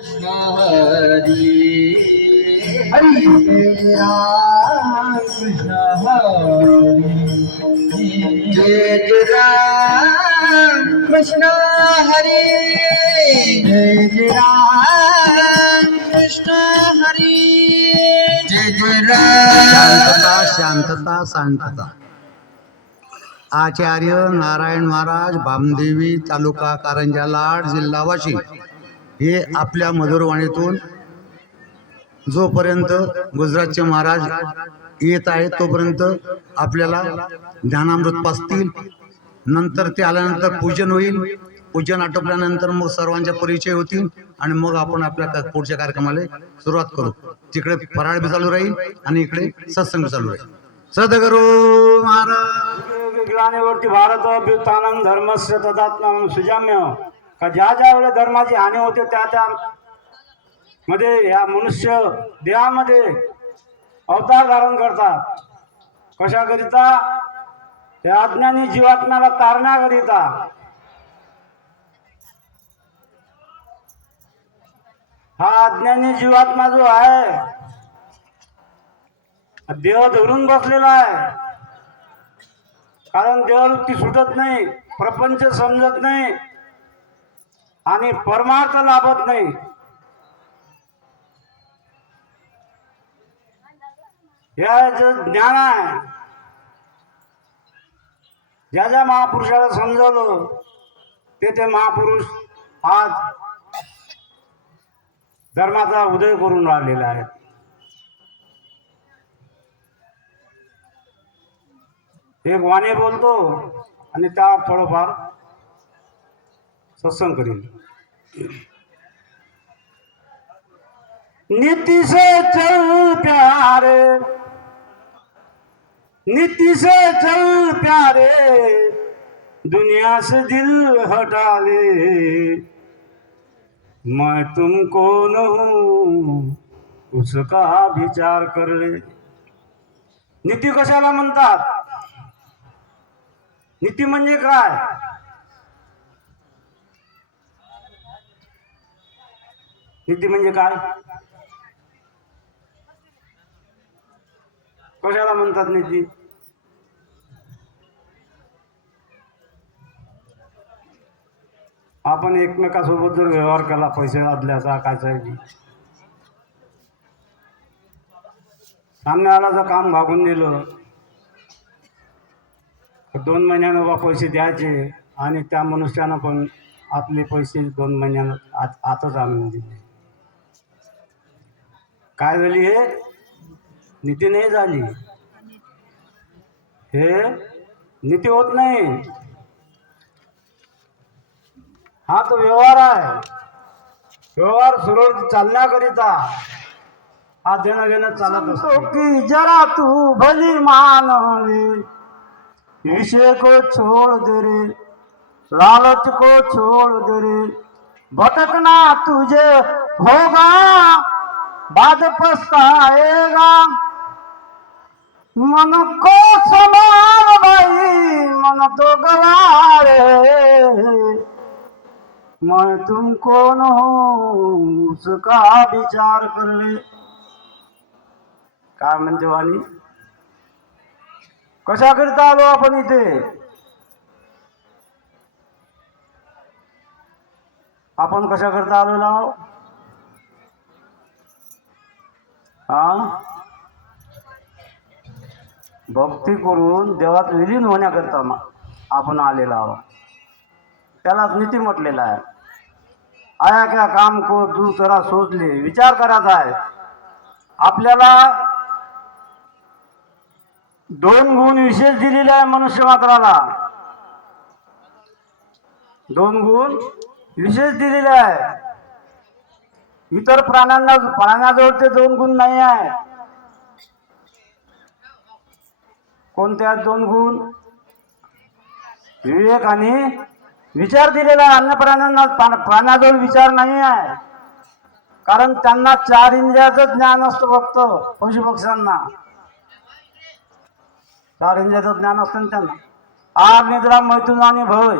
कृष्ण हरी हरी राम कृष्ण हरी जय जय राम कृष्ण हरी जय जय राम कृष्ण हरी जय जय शांतता राम शांतता शांतता. आचार्य नारायण महाराज भामदेवी तालुका कारंजा लाड जिल्हा वाशिम हे आपल्या मधुरवाणीतून जोपर्यंत गुजरातचे महाराज येत आहेत तोपर्यंत आपल्याला ज्ञानामृत पाजतील. नंतर ते आल्यानंतर पूजन होईल. पूजन आटोपल्यानंतर मग सर्वांच्या परिचय होतील आणि मग आपण आपल्या पुढच्या कार्यक्रमाला सुरुवात करू. तिकडे फराळ बी चालू राहील आणि इकडे सत्संग चालू राहील. सद्गुरु महाराज ग्लानीवरती भारत व्युत्थानं धर्मस्य तदात्म्यं सुजाम्य. का ज्या ज्या वेळेस धर्माची हानी होते त्या मध्ये या मनुष्य देहामध्ये अवतार धारण करतात. कशाकरिता? त्या अज्ञानी जीवात्म्याला तारण्याकरिता. हा अज्ञानी जीवात्मा जो आहे देह धरून बसलेला आहे. कारण देहवृत्ती सुटत नाही, प्रपंच समजत नाही आणि परमार्थ लाभत नाही. या जे ज्ञान आहे, ज्या ज्या महापुरुषाला समजवलं ते महापुरुष आज धर्माचा उदय करून राहिलेला आहे. एक वाणी बोलतो आणि त्यावर थोडंफार सत्संग करील. नीति से चल प्यारे, नीति से चल प्यारे, दुनिया से दिल हटा ले. मैं तुम कौन हूँ उसका विचार कर ले. नीती कशाला म्हणतात? नीती म्हणजे काय? नीती म्हणजे काय? कशाला म्हणतात नीती? आपण एकमेकासोबत जर व्यवहार केला पैसे आदल्याचा कायचा सामन्याला जर काम भागून दिलं 2 महिन्यानं बा पैसे द्यायचे आणि त्या मनुष्यानं पण आपले पैसे 2 महिन्यानं आताच आणून दिले. काय झाली? हे नीती नाही झाली. हे नीती होत नाही. हा तो व्यवहार आहे. व्यवहार सुरळीत चालण्याकरिता हा देणं घेणं चालत असतो. की जरा तू भली मान ले, विषय को छोड़ दे रे, लालच को छोड़ दे रे. भटकना तुझे होगा, बाद पछताएगा. मन को संभाल भाई, मन तो गवारे. मैं तुम कौन हूँ उसका विचार कर ले. काय म्हणते वाणी? कशा करता आलो आपण इथे? आपण कशा करता आलो ना? भक्ती करून देवात विलीन होण्याकरता आपण आलेला आहोत. त्यालाच नीती म्हटलेला आहे. आया क्या काम को तू जरा सोच ले. विचार करायचा आहे. आपल्याला 2 गुण विशेष दिलेले आहे मनुष्य मात्राला. 2 गुण विशेष दिलेले आहे. इतर प्राण्याजवळ ते 2 गुण नाही आहे. कोणते आहेत 2 गुण? विवेक आणि विचार दिलेला आहे. अन्य प्राण्याजवळ विचार नाही आहे. कारण त्यांना 4 इंद्रियाचं ज्ञान असतं. फक्त पशुपक्ष्यांना 4 इंद्रियाचं ज्ञान असतं त्यांना. आग, निद्रा, मैथुन आणि भय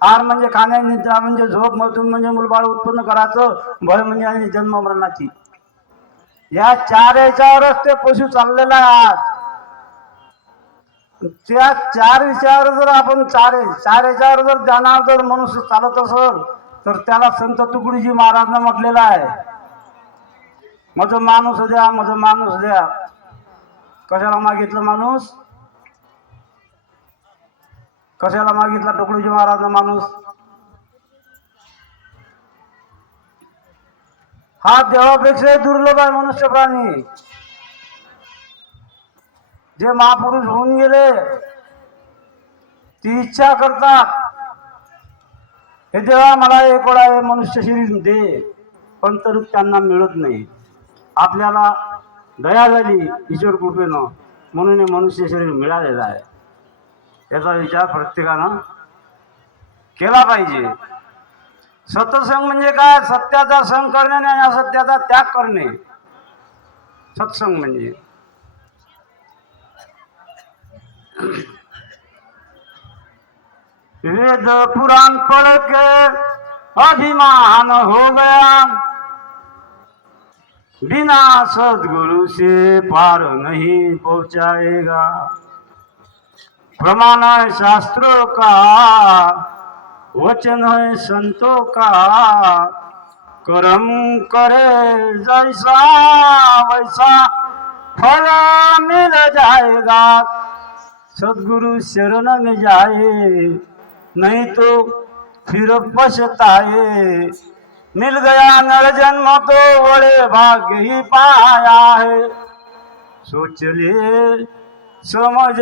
आर म्हणजे खाणे, निद्रा म्हणजे झोप, मैथून म्हणजे मुलबाळ उत्पन्न करायचं, भय म्हणजे आणि जन्म मरणाची. या चार याच्यावरच ते पशु चाललेला आहे आज. त्या चार विषयावर जर आपण चार याच्यावर जर जाणार जर मनुष्य चालत असेल तर त्याला संत तुकडोजी महाराजनं म्हटलेलं आहे, माझं माणूस द्या, माझं माणूस द्या. कशाला मागितलं माणूस? कशाला मागितला तुकडोजी महाराजनं माणूस? हा देवापेक्षा दुर्लभ आहे मनुष्य प्राणी. जे महापुरुष होऊन गेले ती इच्छा करतात, हे देवा मला एक वेळा हे मनुष्य शरीर दे, पण तर त्यांना मिळत नाही. आपल्याला दया झाली ईश्वर कृपेनं म्हणून हे मनुष्य शरीर मिळालेलं आहे. याचा विचार प्रत्येकानं केला पाहिजे. सत्संग म्हणजे काय? सत्याचा संग करणे आणि असत्याचा त्याग करणे. सत्संग म्हणजे वेद पुराण पढ़ के अभिमान हो गया, बिना सदगुरु से पार नहीं पहुंचाएगा. प्रमाण है शास्त्रों का, वचन है संतों का, कर्म करे जैसा वैसा फल मिल जाएगा. सदगुरु शरण में जाए नहीं तो फिर पछताए. मिल गया नर जन्म तो बड़े भाग्य ही पाया है. सोच ले समझ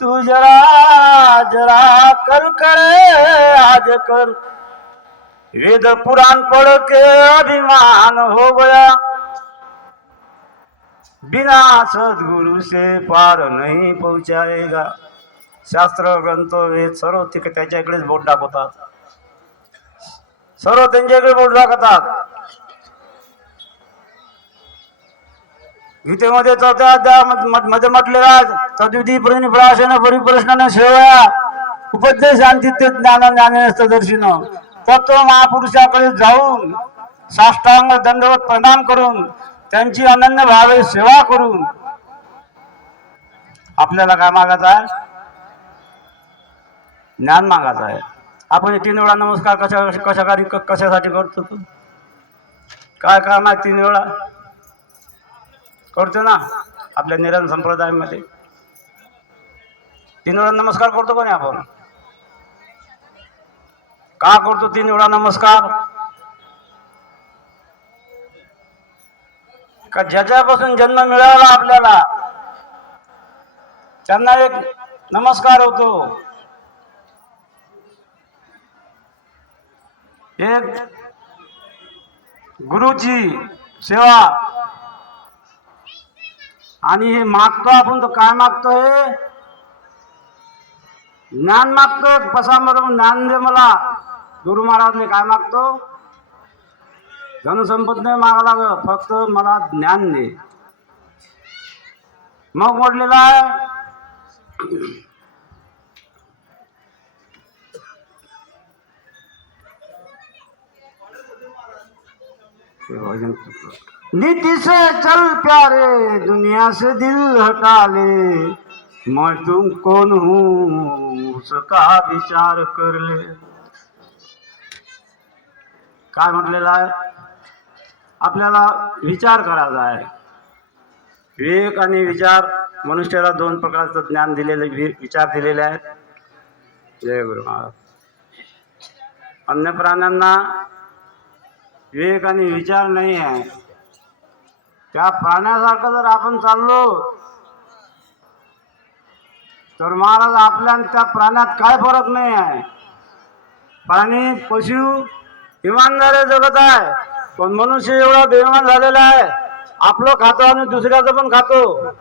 तू जरा जरा कर करे आज कर. वेद पुराण पढ़ के अभिमान हो गया, बिना सदगुरु से पार नहीं पहुंचाएगा. शास्त्र ग्रंथ वेद सर्व त्याच्याकडेच बोट दाखवतात, सर्व त्यांच्याकडे बोट दाखवतात. गीतेमध्ये चौथ्या अध्यायामध्ये म्हटलेला चतुर्थी परिनिफ्राशन परिप्रश्न सेवा उपदेश शांती ज्ञान ज्ञानस्थ दर्शन. तत्व महापुरुषाकडे जाऊन साष्टांग दंडवत प्रणाम करून त्यांची अनन्य भावे सेवा करून आपल्याला काय मागायचं आहे? ज्ञान मागायचं आहे. आपण 3 वेळा नमस्कार कशासाठी करतो? काय काम आहे? 3 वेळा करतो ना आपल्या निरंजन संप्रदायामध्ये. 3 वेळा नमस्कार करतो का नाही आपण? का करतो 3 वेळा नमस्कार? का ज्याच्यापासून जन्म मिळाला आपल्याला त्यांना एक नमस्कार होतो. एक गुरुची सेवा. आणि हे मागतो आपण तो काय मागतोय? ज्ञान मागतो. पसामधून ज्ञान दे मला. गुरु महाराजने काय मागतो? धनसंपत नाही मागायला, फक्त मला ज्ञान दे. मग म्हटलेलं आहे नीति से चल प्यारे दुनिया से दिल हटा ले, मैं तुम कौन हूँ उसका विचार कर ले. काय म्हटलेलं आहे? आपल्याला विचार करायचा आहे. विवेक आणि विचार मनुष्याला 2 प्रकारचं ज्ञान दिलेले विचार दिलेले आहेत. जय गुरु महाराज. अन्य प्राण्यांना विवेक आणि विचार नाही आहे. त्या प्राण्यासारखं जर आपण चाललो तर महाराज आपल्या त्या प्राण्यात काय फरक नाही आहे. प्राणी पशु इमानदारी जगत आहे, पण मनुष्य एवढा बेईमान झालेला आहे, आपलं खातो आणि दुसऱ्याचं पण खातो.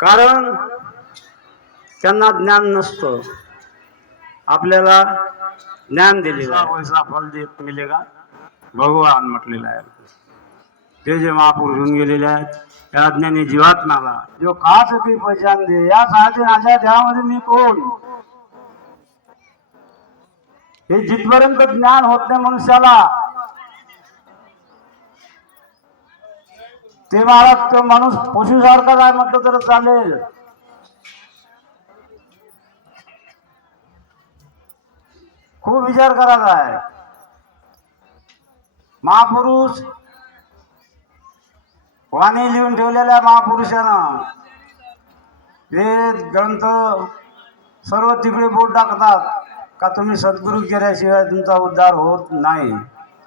कारण त्यांना ज्ञान नसतं. आपल्याला ज्ञान दिलेलं आहे. पैसा फल देत मिलेगा भगवान म्हटलेलं आहे. ते जे महापुरुष होऊन गेलेले आहेत या अज्ञानी जीवात्म्याला जो काच की पहचान दे, या साहसी माझ्या देहामध्ये मी कोण, हे जिथपर्यंत ज्ञान होत नाही मनुष्याला, ते महाराज तो माणूस पशुसारखाच आहे म्हटलं तर चालेल. खूप विचार करायचा आहे. महापुरुष वाणी लिहून ठेवलेल्या महापुरुषानं वेद ग्रंथ सर्व तिकडे बोट टाकतात का तुम्ही सद्गुरू केल्याशिवाय तुमचा उद्धार होत नाही.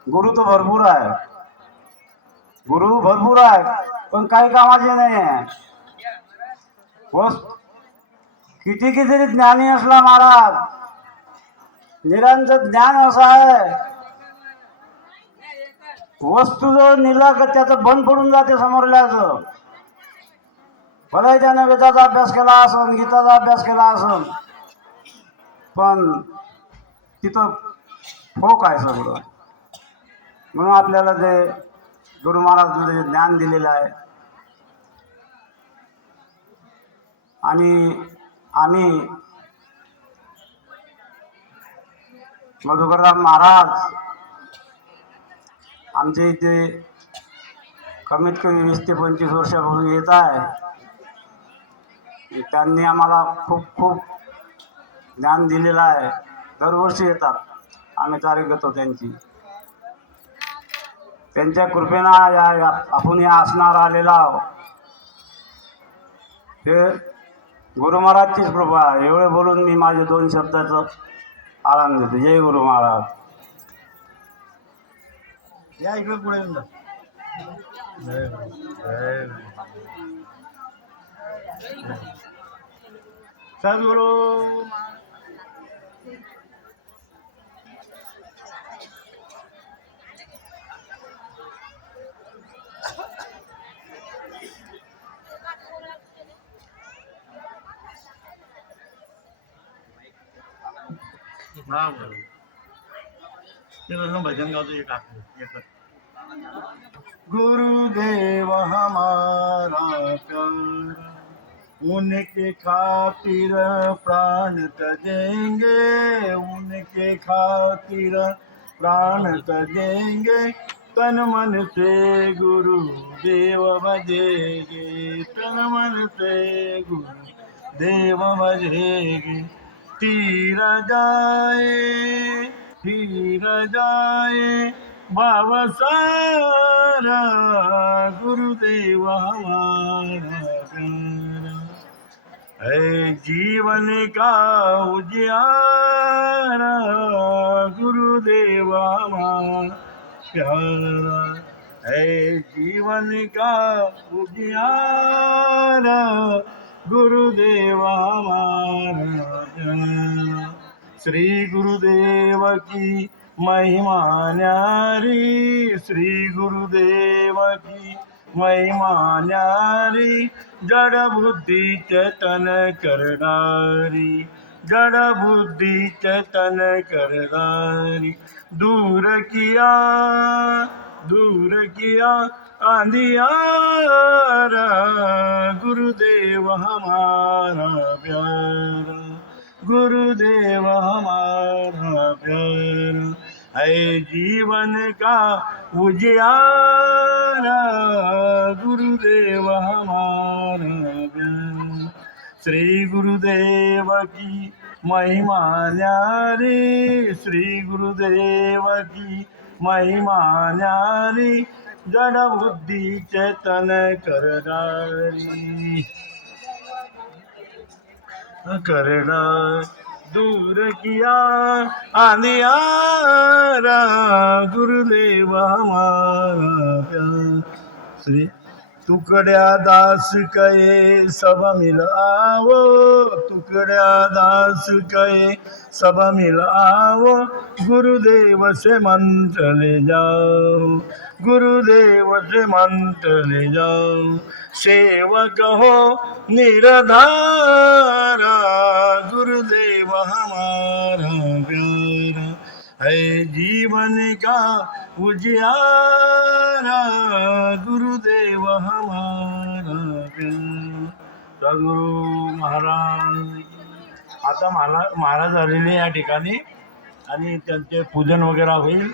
गुरु तर भरपूर आहे, गुरु भरपूर आहे, पण काही कामाचे नाही आहे. किती किती ज्ञानी असला महाराज, निरांचं ज्ञान असं आहे, वस्तू जर निला का त्याचं बंद पडून जाते समोरल्याचं. भले त्यानं वेदाचा अभ्यास केला असन, गीताचा अभ्यास केला असन, पण तिथं फोक आहे सगळं. म्हणून आपल्याला ते गुरु महाराज जे ज्ञान दिलेलं आहे, आणि आम्ही मधुकरराव महाराज आमच्या इथे कमीत कमी 20 ते 25 वर्षापासून येत आहे. त्यांनी आम्हाला खूप खूप ज्ञान दिलेलं आहे. दरवर्षी येतात, आम्ही तारीख घेतो त्यांची. त्यांच्या कृपेनं आपण या आसनावर आलेला आहोत. हे गुरु महाराजचीच कृपा आहे. एवढे बोलून मी माझे 2 शब्दाचं आराम देतो. जय गुरु महाराज. या इकडे पुढे येऊन जा. सद्गुरु भजन गावतो एक गुरुदेव हमारा प्यारा, उनके खातिर प्राण तजेंगे, उनके खातिर प्राण तजेंगे, तन मन से गुरुदेव भजेंगे, तन मन से गुरुदेव भजेंगे. तीर जाए भाव सारा, गुरुदेव हमारा प्यारा, है जीवन का उजियारा, गुरुदेव हमारा प्यारा, है जीवन का उजियारा, गुरुदेव हमारा प्यारा. श्री गुरुदेव की महिमा न्यारी, श्री गुरुदेव की महिमा न्यारी, जड़ बुद्धि चेतन करनारी, जड़ बुद्धि चेतन करनारी. दूर किया अंधियारा, गुरुदेव हमारा प्यारा, गुरुदेव हमारा प्यारा, है जीवन का उजियारा, गुरुदेव हमारा प्यारा. श्री गुरुदेव की महिमा न्यारी, श्री गुरुदेव की महिमा न्यारी, जड़ बुद्धि चेतन करनारी, करना. दूर किया अंधियारा, गुरुदेव हमारा प्यारा. श्री तुकड्या दास कहे सब मिलावो, तुकड्या दास कहे सब मिलावो, गुरुदेव से मंत्र ले जाओ, गुरुदेव से मंत्र ले जाओ. सेवक हो निरधारा, गुरुदेव हमारा प्यारा, है जीवन का उजियारा गुरुदेव हमारा प्यारा. सद्गुरु महाराज. आता महाराज आलेले या ठिकाणी आणि त्यांचे पूजन वगैरे होईल.